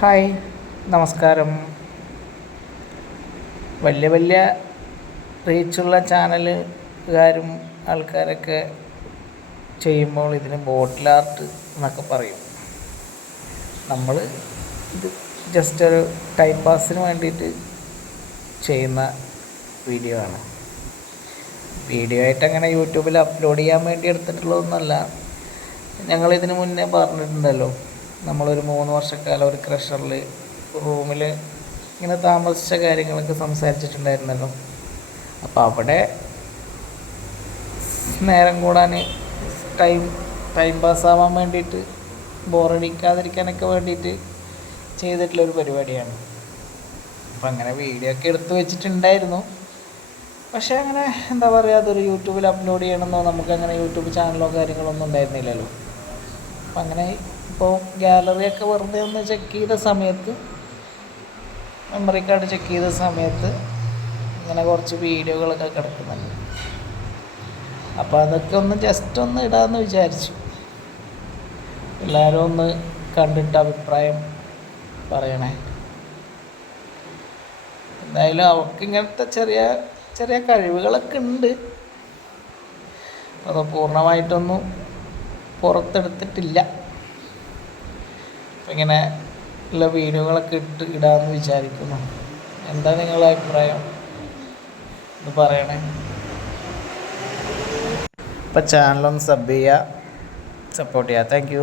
Hi, നമസ്കാരം. വലിയ വലിയ റീച്ചുള്ള ചാനലുകാരും ആൾക്കാരൊക്കെ ചെയ്യുമ്പോൾ ഇതിന് ബോട്ടിൽ ആർട്ട് എന്നൊക്കെ പറയും. നമ്മൾ ഇത് ജസ്റ്റ് ഒരു ടൈം പാസിന് വേണ്ടിയിട്ട് ചെയ്യുന്ന വീഡിയോ ആണ്. വീഡിയോ ആയിട്ട് അങ്ങനെ യൂട്യൂബിൽ അപ്ലോഡ് ചെയ്യാൻ വേണ്ടി എടുത്തിട്ടുള്ളതൊന്നുമല്ല. ഞങ്ങളിതിന് മുന്നേ പറഞ്ഞിട്ടുണ്ടല്ലോ, നമ്മളൊരു 3 വർഷക്കാലം ഒരു ക്രഷറിൽ റൂമിൽ ഇങ്ങനെ താമസിച്ച കാര്യങ്ങളൊക്കെ സംസാരിച്ചിട്ടുണ്ടായിരുന്നല്ലോ. അപ്പോൾ അവിടെ നേരം കൂടാൻ ടൈം പാസ്സാവാൻ വേണ്ടിയിട്ട്, ബോറടിക്കാതിരിക്കാനൊക്കെ വേണ്ടിയിട്ട് ചെയ്തിട്ടുള്ളൊരു പരിപാടിയാണ്. അപ്പം അങ്ങനെ വീഡിയോ ഒക്കെ എടുത്തു വെച്ചിട്ടുണ്ടായിരുന്നു. പക്ഷേ അങ്ങനെ എന്താ പറയുക, അതൊരു യൂട്യൂബിൽ അപ്ലോഡ് ചെയ്യണമെന്നോ നമുക്കങ്ങനെ യൂട്യൂബ് ചാനലോ കാര്യങ്ങളൊന്നും ഉണ്ടായിരുന്നില്ലല്ലോ. അപ്പം അങ്ങനെ ഇപ്പോൾ ഗാലറിയൊക്കെ വെറുതെ ഒന്ന് ചെക്ക് ചെയ്ത സമയത്ത്, മെമ്മറി കാർഡ് ചെക്ക് ചെയ്ത സമയത്ത് ഇങ്ങനെ കുറച്ച് വീഡിയോകളൊക്കെ കിടക്കുന്നുണ്ട്. അപ്പോൾ അതൊക്കെ ഒന്ന് ജസ്റ്റ് ഒന്ന് ഇടാമെന്ന് വിചാരിച്ചു. എല്ലാവരും ഒന്ന് കണ്ടിട്ട് അഭിപ്രായം പറയണേ. എന്തായാലും അവർക്ക് ഇങ്ങനത്തെ ചെറിയ ചെറിയ കഴിവുകളൊക്കെ ഉണ്ട്. അത് പൂർണ്ണമായിട്ടൊന്നും പുറത്തെടുത്തിട്ടില്ല. അപ്പം ഇങ്ങനെ ഉള്ള വീഡിയോകളൊക്കെ ഇടാമെന്ന് വിചാരിക്കുന്നു. എന്താ നിങ്ങളുടെ അഭിപ്രായം? ഇത് പറയണേ. ഇപ്പം ചാനലൊന്ന് സബ് ചെയ്യുക, സപ്പോർട്ട് ചെയ്യുക. Thank you.